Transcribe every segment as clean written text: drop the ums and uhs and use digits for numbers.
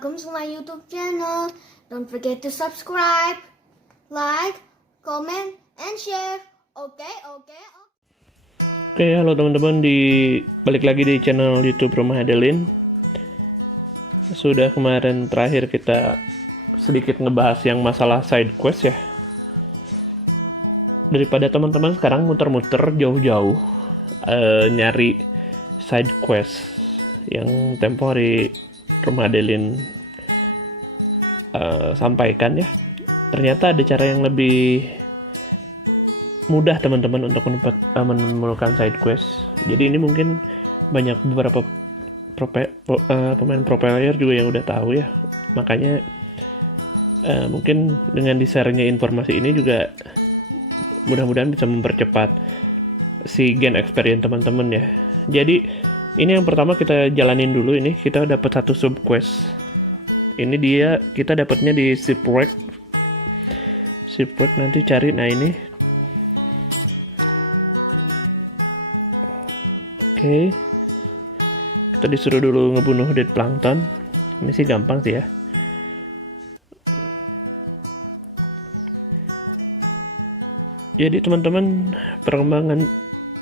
welcome to my YouTube channel. Don't forget to subscribe, like, comment, and share. Oke. Oke, halo teman-teman, balik lagi di channel YouTube Rumah Adeline. Sudah kemarin terakhir kita sedikit ngebahas yang masalah side quest ya. Daripada teman-teman sekarang muter-muter jauh-jauh nyari side quest yang tempo hari Rumah Adeline sampaikan ya. Ternyata ada cara yang lebih mudah teman-teman untuk menemukan side quest. Jadi ini mungkin banyak beberapa pemain pro player juga yang udah tahu ya. Makanya mungkin dengan di-share-nya informasi ini juga mudah-mudahan bisa mempercepat si gain experience teman-teman ya. Jadi ini yang pertama kita jalanin dulu. Ini kita dapat satu sub quest. Ini dia kita dapatnya di shipwreck nanti cari. Nah ini oke, kita disuruh dulu ngebunuh dead plankton. Ini sih gampang sih ya. Jadi teman-teman, perkembangan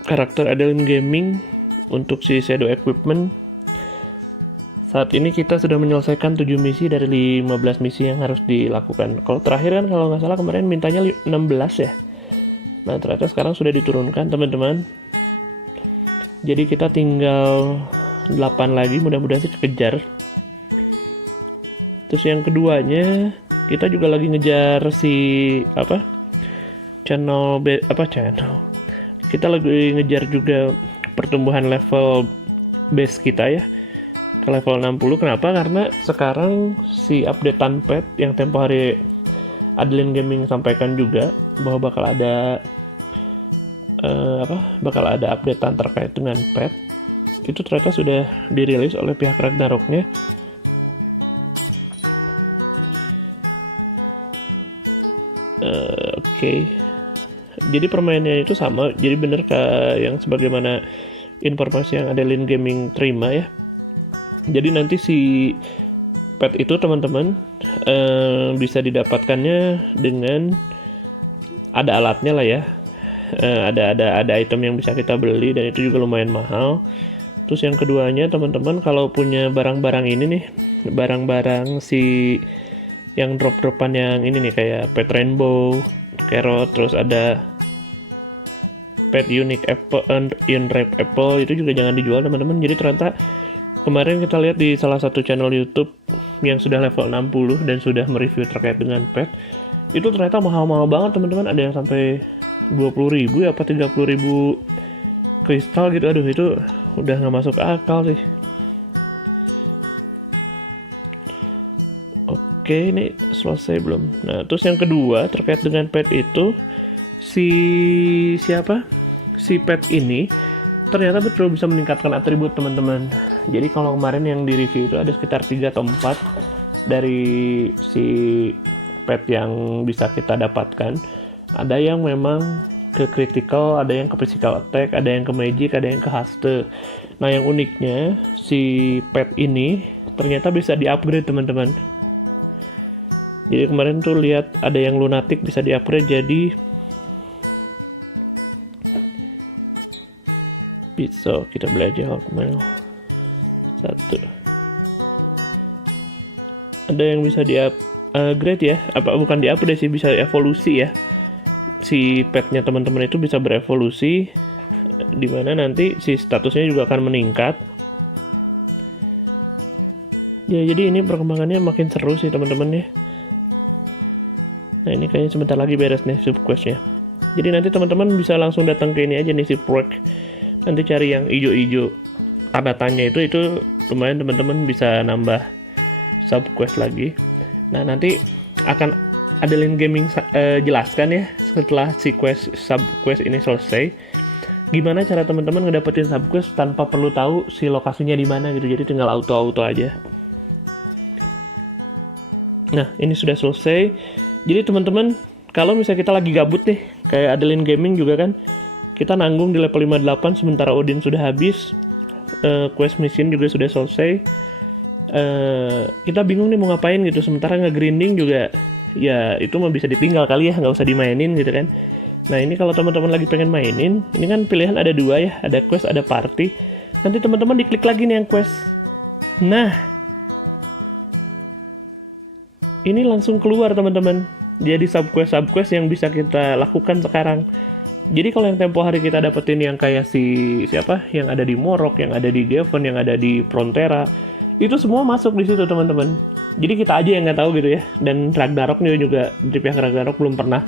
karakter Adeline Gaming untuk si Shadow Equipment, saat ini kita sudah menyelesaikan 7 misi dari 15 misi yang harus dilakukan. Kalau terakhir kan kalau nggak salah kemarin mintanya 16 ya. Nah ternyata sekarang sudah diturunkan teman-teman. Jadi kita tinggal 8 lagi, mudah-mudahan sih kekejar. Terus yang keduanya, kita juga lagi ngejar si channel. Kita lagi ngejar juga pertumbuhan level base kita ya ke level 60. Kenapa? Karena sekarang si updatean pet yang tempo hari Adeline Gaming sampaikan juga bahwa bakal ada updatean terkait dengan pet. Itu ternyata sudah dirilis oleh pihak Ragnaroknya. Oke. Jadi permainannya itu sama. Jadi bener yang sebagaimana informasi yang Adeline Gaming terima ya. Jadi nanti si pet itu teman-teman bisa didapatkannya dengan ada alatnya lah ya. Ada item yang bisa kita beli dan itu juga lumayan mahal. Terus yang keduanya teman-teman, kalau punya barang-barang ini nih, barang-barang si yang drop-dropan yang ini nih kayak pet rainbow, carrot, terus ada pet unique apple, unwrapped apple, itu juga jangan dijual teman-teman. Jadi ternyata kemarin kita lihat di salah satu channel YouTube yang sudah level 60 dan sudah mereview terkait dengan pet, itu ternyata mahal-mahal banget teman-teman. Ada yang sampai 20.000 ya apa 30.000 kristal gitu. Aduh, itu udah nggak masuk akal sih. Oke, ini selesai belum? Nah, terus yang kedua terkait dengan pet itu, si pet ini ternyata betul bisa meningkatkan atribut teman-teman. Jadi kalau kemarin yang di review itu ada sekitar 3 atau 4 dari si pet yang bisa kita dapatkan. Ada yang memang ke critical, ada yang ke physical attack, ada yang ke magic, ada yang ke haste. Nah yang uniknya si pet ini ternyata bisa di-upgrade teman-teman. Jadi kemarin tuh lihat ada yang lunatic bisa di-upgrade jadi so kita belajar hotmail 1. Ada yang bisa di-upgrade ya, bukan di-upgrade sih, bisa evolusi ya. Si petnya teman-teman itu bisa berevolusi, dimana nanti si statusnya juga akan meningkat. Ya jadi ini perkembangannya makin seru sih teman-teman ya. Nah ini kayaknya sebentar lagi beres nih sub questnya. Jadi nanti teman-teman bisa langsung datang ke ini aja nih shipwreck. Nanti cari yang hijau-hijau tanda tanya itu lumayan teman-teman, bisa nambah sub quest lagi. Nah nanti akan Adeline Gaming jelaskan ya setelah si sub quest ini selesai, gimana cara teman-teman ngedapetin sub quest tanpa perlu tahu si lokasinya di mana gitu. Jadi tinggal auto aja. Nah ini sudah selesai. Jadi teman-teman, kalau misalnya kita lagi gabut nih kayak Adeline Gaming juga kan, kita nanggung di level 58 sementara Odin sudah habis, quest mission juga sudah selesai. kita bingung nih mau ngapain gitu, sementara nge-grinding juga ya itu mah bisa ditinggal kali ya, nggak usah dimainin gitu kan. Nah ini kalau teman-teman lagi pengen mainin, ini kan pilihan ada dua ya, ada quest, ada party. Nanti teman-teman diklik lagi nih yang quest. Nah, ini langsung keluar teman-teman. Jadi subquest yang bisa kita lakukan sekarang. Jadi kalau yang tempo hari kita dapetin yang kayak siapa, yang ada di Morok, yang ada di Devon, yang ada di Frontera, itu semua masuk di situ teman-teman. Jadi kita aja yang nggak tahu gitu ya. Dan Ragnarok nih juga, dari pihak Ragnarok belum pernah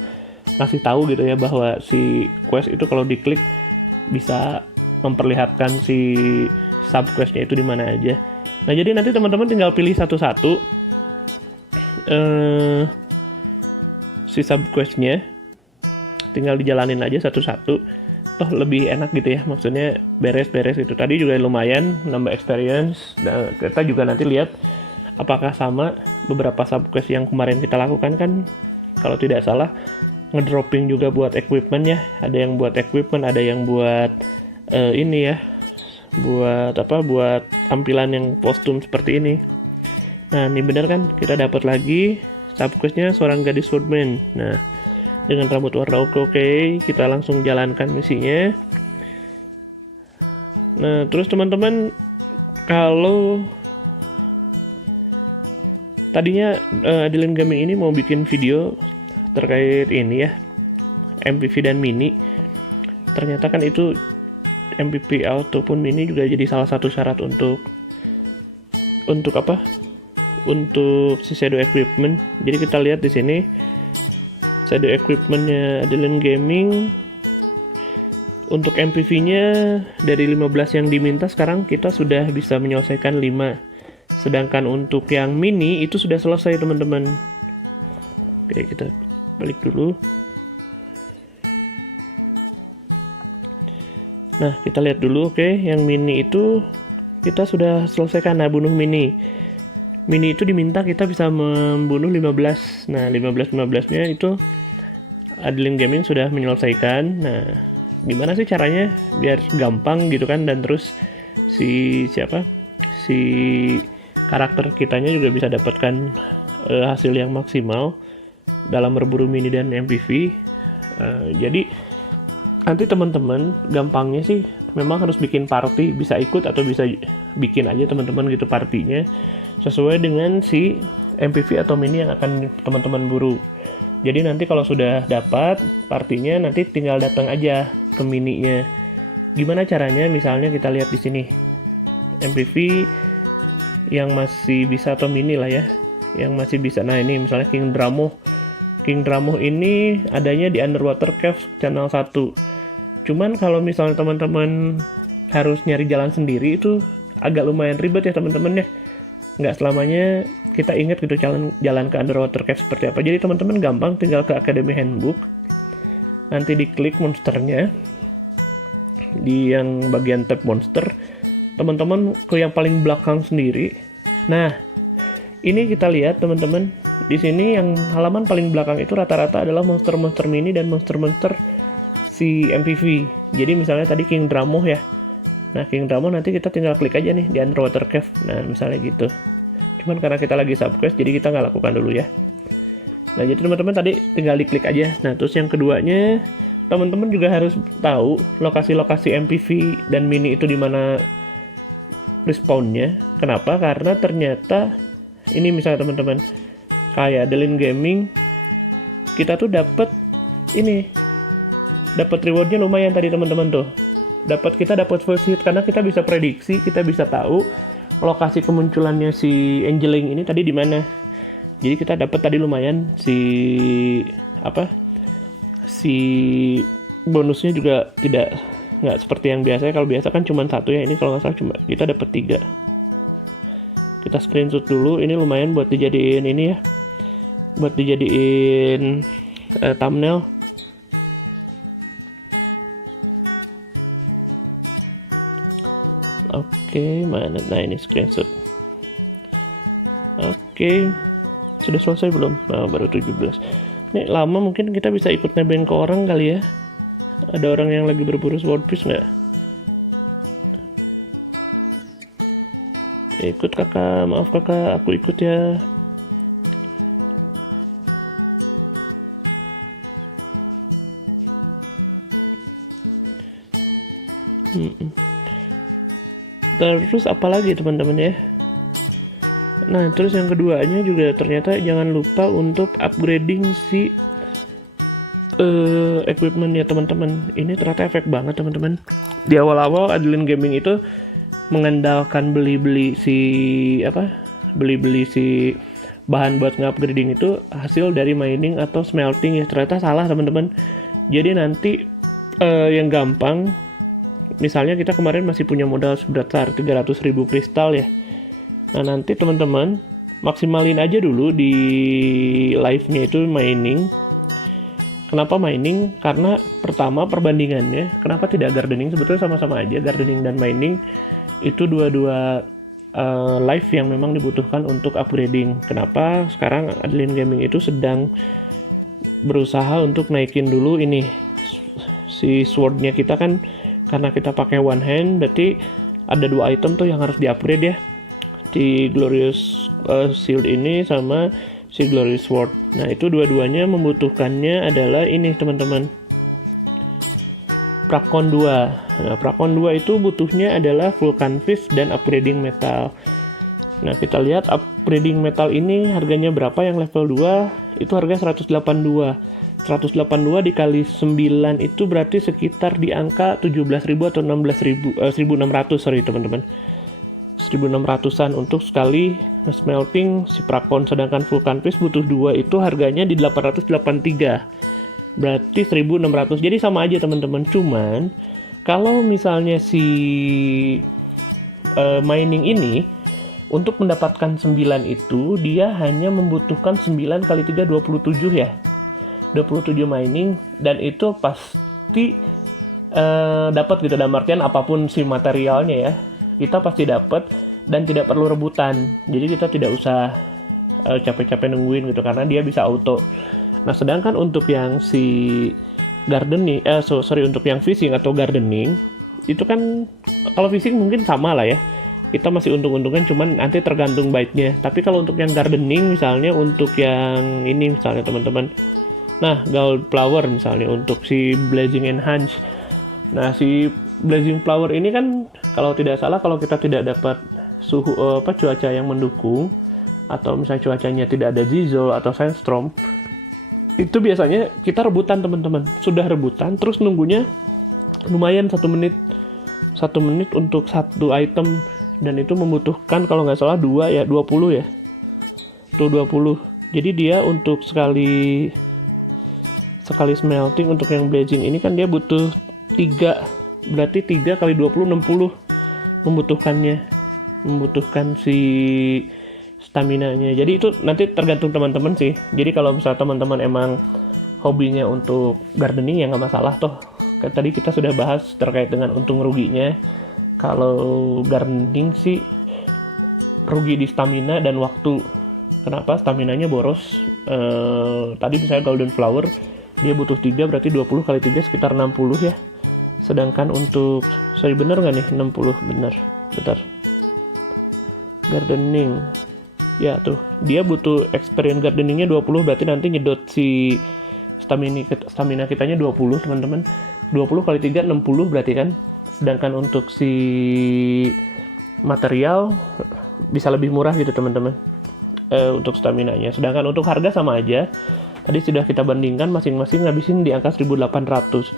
ngasih tahu gitu ya bahwa si quest itu kalau diklik bisa memperlihatkan si subquestnya itu di mana aja. Nah jadi nanti teman-teman tinggal pilih satu-satu si subquestnya, tinggal dijalanin aja satu-satu. Toh lebih enak gitu ya, maksudnya beres-beres itu. Tadi juga lumayan nambah experience. Dan kita juga nanti lihat apakah sama beberapa subquest yang kemarin kita lakukan kan, kalau tidak salah ngedropping juga buat equipment ya. Ada yang buat equipment, ada yang buat ini ya, buat tampilan yang kostum seperti ini. Nah ini bener kan, kita dapat lagi subquestnya seorang gadis swordman. Nah dengan rambut warna oke, kita langsung jalankan misinya. Nah terus teman-teman, kalau tadinya Adeline Gaming ini mau bikin video terkait ini ya, MPV dan mini, ternyata kan itu MPV ataupun mini juga jadi salah satu syarat untuk si shadow equipment. Jadi kita lihat di sini shadow equipmentnya Adeline Gaming. Untuk MPV-nya dari 15 yang diminta sekarang kita sudah bisa menyelesaikan 5. Sedangkan untuk yang mini itu sudah selesai teman-teman. Oke, kita balik dulu. Nah, kita lihat dulu. Oke, yang mini itu kita sudah selesaikan. Nah, bunuh mini. Mini itu diminta kita bisa membunuh 15. Nah, 15-15-nya itu Adeline Gaming sudah menyelesaikan. Nah, gimana sih caranya biar gampang gitu kan, dan terus si karakter kitanya juga bisa dapatkan hasil yang maksimal dalam berburu mini dan MPV. Jadi nanti teman-teman gampangnya sih memang harus bikin party, bisa ikut atau bisa bikin aja teman-teman gitu partinya sesuai dengan si MPV atau mini yang akan teman-teman buru. Jadi nanti kalau sudah dapat partinya, nanti tinggal datang aja ke mininya. Gimana caranya? Misalnya kita lihat di sini MPV yang masih bisa, atau mini lah ya, yang masih bisa. Nah ini misalnya King Dramoh ini adanya di Underwater Caves channel 1. Cuman kalau misalnya teman-teman harus nyari jalan sendiri itu agak lumayan ribet ya teman-teman ya. Nggak selamanya kita ingat gitu jalan ke Underwater Caves seperti apa. Jadi teman-teman gampang, tinggal ke Academy Handbook. Nanti diklik monsternya di yang bagian tab monster. Teman-teman ke yang paling belakang sendiri. Nah, ini kita lihat teman-teman. Di sini yang halaman paling belakang itu rata-rata adalah monster-monster mini dan monster-monster si MPV. Jadi misalnya tadi King Dramoh ya. Nah, King Dramoh nanti kita tinggal klik aja nih di Underwater Cave. Nah, misalnya gitu. Cuman karena kita lagi subquest, jadi kita nggak lakukan dulu ya. Nah, jadi teman-teman tadi tinggal diklik aja. Nah, terus yang keduanya, teman-teman juga harus tahu lokasi-lokasi MPV dan mini itu di mana respawnnya. Kenapa? Karena ternyata ini misalnya teman-teman kayak Adeline Gaming, kita tuh dapat rewardnya lumayan tadi teman-teman tuh. Kita dapat first hit karena kita bisa prediksi, kita bisa tahu lokasi kemunculannya si Angeling ini tadi di mana. Jadi kita dapat tadi lumayan si bonusnya juga nggak seperti yang biasa. Kalau biasa kan cuma 1 ya, ini kalau nggak salah cuma kita dapat 3. Kita screenshot dulu, ini lumayan buat dijadiin ini ya, buat dijadiin thumbnail. Oke, mana? Nah ini screenshot. Oke, sudah selesai belum? Nah, baru 17. Ini lama, mungkin kita bisa ikut nebeng ke orang kali ya. Ada orang yang lagi berburu sword piece nggak? Ikut kakak, maaf kakak, aku ikut ya. Terus apalagi teman-teman ya. Nah terus yang keduanya juga ternyata jangan lupa untuk upgrading si equipmentnya teman-teman. Ini ternyata efek banget teman-teman. Di awal-awal Adeline Gaming itu mengandalkan beli-beli si bahan buat nge-upgrading itu hasil dari mining atau smelting ya. Ternyata salah teman-teman. Jadi nanti yang gampang, misalnya kita kemarin masih punya modal sebesar 300.000 kristal ya. Nah nanti teman-teman maksimalin aja dulu di live-nya itu mining. Kenapa mining? Karena pertama perbandingannya, kenapa tidak gardening? Sebetulnya sama-sama aja, gardening dan mining itu dua-dua live yang memang dibutuhkan untuk upgrading. Kenapa? Sekarang Adeline Gaming itu sedang berusaha untuk naikin dulu ini si swordnya kita kan, karena kita pakai one hand, berarti ada 2 item tuh yang harus di-upgrade ya. Di Glorious Shield ini sama si Glorious Sword. Nah itu dua-duanya membutuhkannya adalah ini teman-teman, Prakon 2. Nah Prakon 2 itu butuhnya adalah Vulcan Fish dan upgrading metal. Nah kita lihat upgrading metal ini harganya berapa. Yang level 2 itu harga 182 dikali 9 itu berarti sekitar di angka 17.000 atau 16.000, 1.600 sorry teman-teman, 1.600an untuk sekali smelting si Prakon. Sedangkan Vulcan Fish butuh 2 itu harganya di 883, berarti 1.600. Jadi sama aja teman-teman, cuman kalau misalnya si mining ini untuk mendapatkan 9 itu dia hanya membutuhkan 9 kali 3 27 ya, 27 mining, dan itu pasti dapat gitu, dalam artian apapun si materialnya ya, kita pasti dapat dan tidak perlu rebutan. Jadi kita tidak usah capek-capek nungguin gitu, karena dia bisa auto. Nah sedangkan untuk yang si gardening, untuk yang fishing atau gardening itu kan, kalau fishing mungkin sama lah ya, kita masih untung-untungan, cuman nanti tergantung baitnya. Tapi kalau untuk yang gardening misalnya, untuk yang ini misalnya teman-teman, nah gold flower misalnya untuk si blazing enhance. Nah si blazing flower ini kan kalau tidak salah, kalau kita tidak dapat suhu cuaca yang mendukung, atau misalnya cuacanya tidak ada drizzle atau sandstorm, itu biasanya kita rebutan teman-teman. Sudah rebutan terus nunggunya lumayan 1 menit untuk satu item, dan itu membutuhkan kalau nggak salah 20 ya, tuh 20. Jadi dia untuk sekali smelting untuk yang blazing ini kan dia butuh 3, berarti 3 kali 20 60 membutuhkan si stamina-nya. Jadi itu nanti tergantung teman-teman sih. Jadi kalau misalnya teman-teman emang hobinya untuk gardening ya nggak masalah toh. Kan tadi kita sudah bahas terkait dengan untung ruginya. Kalau gardening sih rugi di stamina dan waktu. Kenapa? Staminanya boros. Tadi misalnya golden flower dia butuh 3, berarti 20 kali 3 sekitar 60 ya. Sedangkan untuk, sorry bener nggak nih? 60, bener. Bentar. Gardening. Ya tuh, dia butuh experience gardeningnya 20, berarti nanti nyedot si stamina kitanya 20 teman-teman. 20 kali 3, 60 berarti kan. Sedangkan untuk si material bisa lebih murah gitu teman-teman. Untuk staminanya. Sedangkan untuk harga sama aja. Tadi sudah kita bandingkan, masing-masing ngabisin di angka 1.800.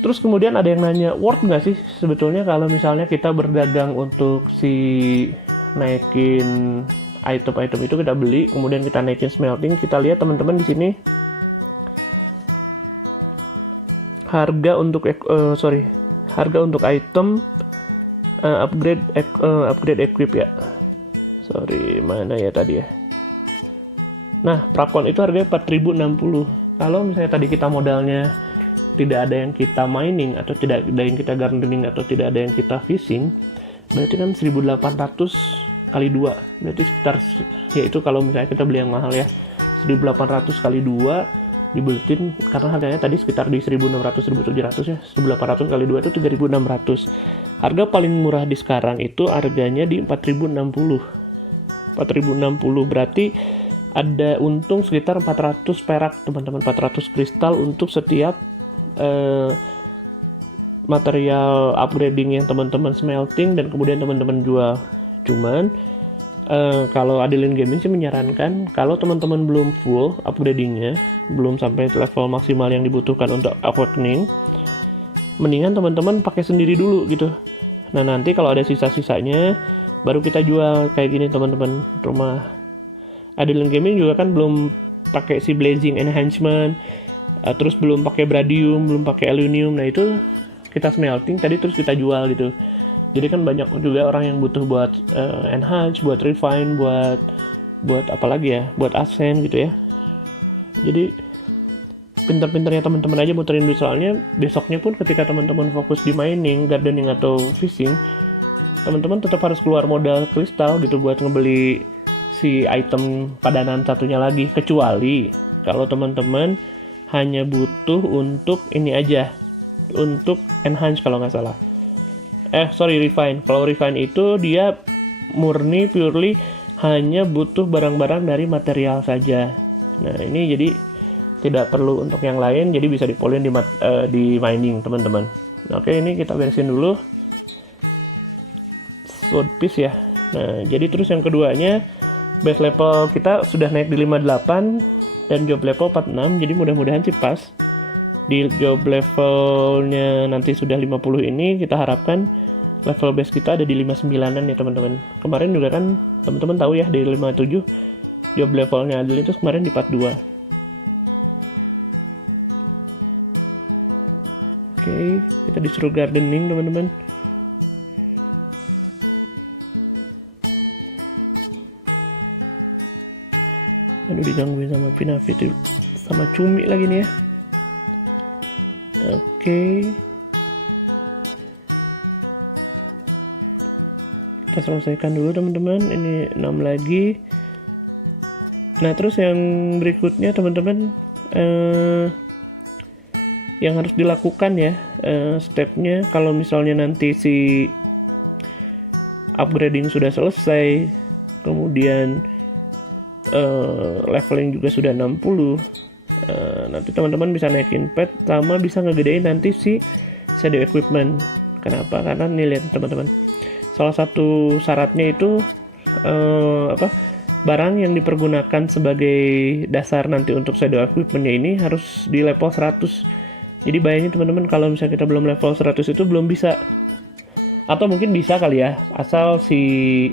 Terus kemudian ada yang nanya, worth nggak sih sebetulnya kalau misalnya kita berdagang untuk si naikin item-item itu, kita beli, kemudian kita naikin smelting. Kita lihat teman-teman di sini harga untuk item upgrade equip ya. Sorry, mana ya tadi ya. Nah, Prakon itu harganya 4.060. Kalau misalnya tadi kita modalnya tidak ada yang kita mining, atau tidak ada yang kita gardening, atau tidak ada yang kita fishing, berarti kan 1.800 kali 2. Berarti sekitar, yaitu kalau misalnya kita beli yang mahal ya, 1.800 kali 2 dibuletin, karena harganya tadi sekitar di 1.600, 1.700 ya. 1.800 kali 2 itu 3.600. Harga paling murah di sekarang itu harganya di 4.060. 4.060 berarti ada untung sekitar 400 perak teman-teman, 400 kristal untuk setiap material upgrading yang teman-teman smelting dan kemudian teman-teman jual. Cuman kalau Adeline Gaming sih menyarankan kalau teman-teman belum full upgradingnya, belum sampai level maksimal yang dibutuhkan untuk awakening, mendingan teman-teman pakai sendiri dulu gitu. Nah nanti kalau ada sisa-sisanya baru kita jual kayak gini teman-teman. Rumah Adeline Gaming juga kan belum pakai si blazing enhancement, terus belum pakai bradium, belum pakai aluminium. Nah itu kita smelting tadi terus kita jual gitu. Jadi kan banyak juga orang yang butuh buat enhance, buat refine, buat apa lagi ya, buat ascend gitu ya. Jadi pintar-pintarnya teman-teman aja muterin duit, soalnya besoknya pun ketika teman-teman fokus di mining, gardening atau fishing, teman-teman tetap harus keluar modal kristal gitu buat ngebeli si item padanan satunya lagi, kecuali kalau teman-teman hanya butuh untuk ini aja, untuk enhance kalau nggak salah. Refine. Kalau refine itu dia murni purely hanya butuh barang-barang dari material saja. Nah ini jadi tidak perlu untuk yang lain, jadi bisa dipolin di mining teman-teman. Oke, ini kita beresin dulu sword piece ya. Nah jadi terus yang keduanya, base level kita sudah naik di 58 dan job level 46, jadi mudah-mudahan sih pas. Di job levelnya nanti sudah 50 ini, kita harapkan level base kita ada di 59an ya teman-teman. Kemarin juga kan teman-teman tahu ya di 57 job levelnya Adeline itu kemarin di 42. Oke, kita disuruh gardening teman-teman. Aduh, digangguin sama Pinavi tuh, sama Cumi lagi nih ya. Oke, kita selesaikan dulu teman-teman, ini 6 lagi. Nah terus yang berikutnya teman-teman, yang harus dilakukan ya, stepnya kalau misalnya nanti si upgrading sudah selesai, kemudian leveling juga sudah 60, nanti teman-teman bisa naikin pet sama bisa ngegedein nanti si shadow equipment. Kenapa? Karena nih lihat teman-teman, salah satu syaratnya itu barang yang dipergunakan sebagai dasar nanti untuk shadow equipmentnya ini harus di level 100. Jadi bayangin teman-teman, kalau misalnya kita belum level 100 itu belum bisa, atau mungkin bisa kali ya, asal si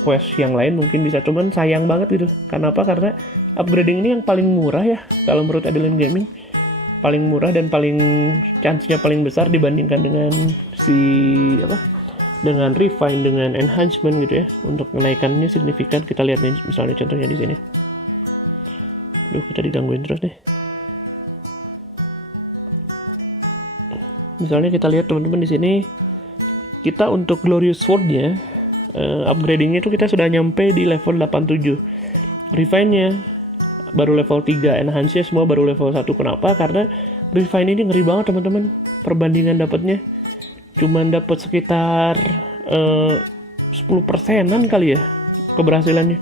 quest yang lain mungkin bisa, cuman sayang banget gitu. Kenapa? Karena upgrading ini yang paling murah ya kalau menurut Adeline Gaming, paling murah dan paling chance-nya paling besar dibandingkan dengan dengan refine, dengan enhancement gitu ya. Untuk kenaikannya signifikan. Kita lihat nih misalnya contohnya di sini. Duh, kita digangguin terus nih. Misalnya kita lihat teman-teman di sini, kita untuk Glorious Sword-nya upgrading-nya itu kita sudah nyampe di level 87. Refine-nya baru level 3, enhance-nya semua baru level 1. Kenapa? Karena refine ini ngeri banget teman-teman. Perbandingan dapatnya cuman dapat sekitar 10%-an kali ya keberhasilannya.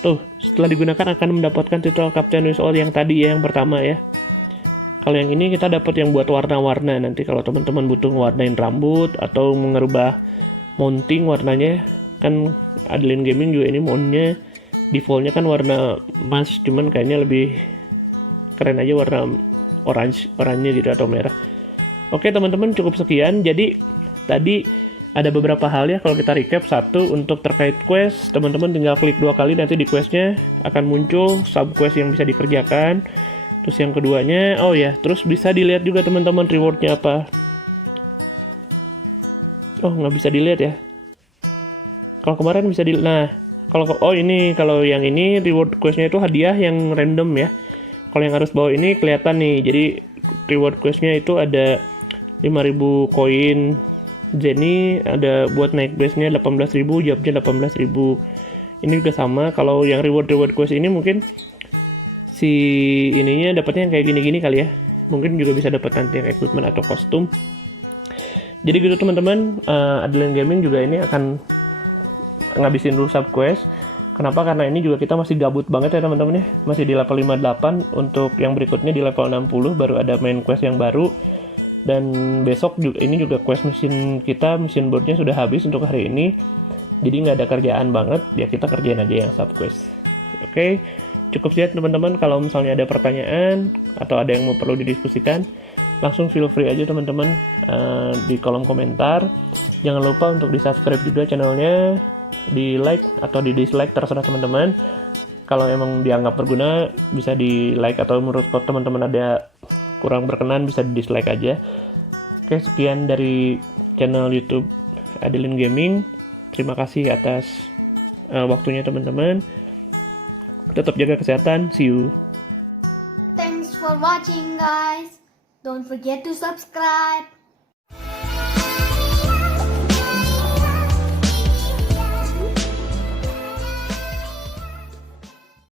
Tuh, setelah digunakan akan mendapatkan titel Captain with All yang tadi ya, yang pertama ya. Kalau yang ini kita dapat yang buat warna-warna. Nanti kalau teman-teman butuh warnain rambut atau mengerubah mounting warnanya, kan Adeline Gaming juga ini mountnya defaultnya kan warna emas, cuman kayaknya lebih keren aja warna oranye gitu atau merah. Oke teman-teman, cukup sekian. Jadi tadi ada beberapa hal ya kalau kita recap. Satu, untuk terkait quest, teman-teman tinggal klik 2 kali, nanti di questnya akan muncul sub quest yang bisa dikerjakan. Terus yang keduanya, oh ya, terus bisa dilihat juga teman-teman rewardnya apa. Oh, nggak bisa dilihat ya. Kalau kemarin bisa dilihat. Nah, kalau yang ini reward questnya itu hadiah yang random ya. Kalau yang harus bawa ini kelihatan nih. Jadi reward questnya itu ada 5.000 koin Jenny, ada buat naik base-nya 18.000, jobnya 18.000. Ini juga sama. Kalau yang reward quest ini mungkin si ininya dapatnya yang kayak gini-gini kali ya. mungkin juga bisa dapat nanti yang equipment atau kostum. Jadi gitu teman-teman, Adeline Gaming juga ini akan ngabisin dulu subquest. Kenapa? Karena ini juga kita masih gabut banget ya teman-teman ya. Masih di level 58, untuk yang berikutnya di level 60 baru ada main quest yang baru. Dan besok juga, ini juga quest mesin kita, mesin boardnya sudah habis untuk hari ini. Jadi nggak ada kerjaan banget, ya kita kerjain aja yang subquest. Oke, cukup sekian teman-teman. Kalau misalnya ada pertanyaan atau ada yang mau perlu didiskusikan, langsung feel free aja teman-teman di kolom komentar. Jangan lupa untuk di subscribe juga channelnya, di like atau di dislike terserah teman-teman. Kalau emang dianggap berguna bisa di like, atau menurut teman-teman ada kurang berkenan bisa di dislike aja. Oke, sekian dari channel YouTube Adeline Gaming. Terima kasih atas waktunya teman-teman. Tetap jaga kesehatan. See you. Thanks for watching, guys. Don't forget to subscribe.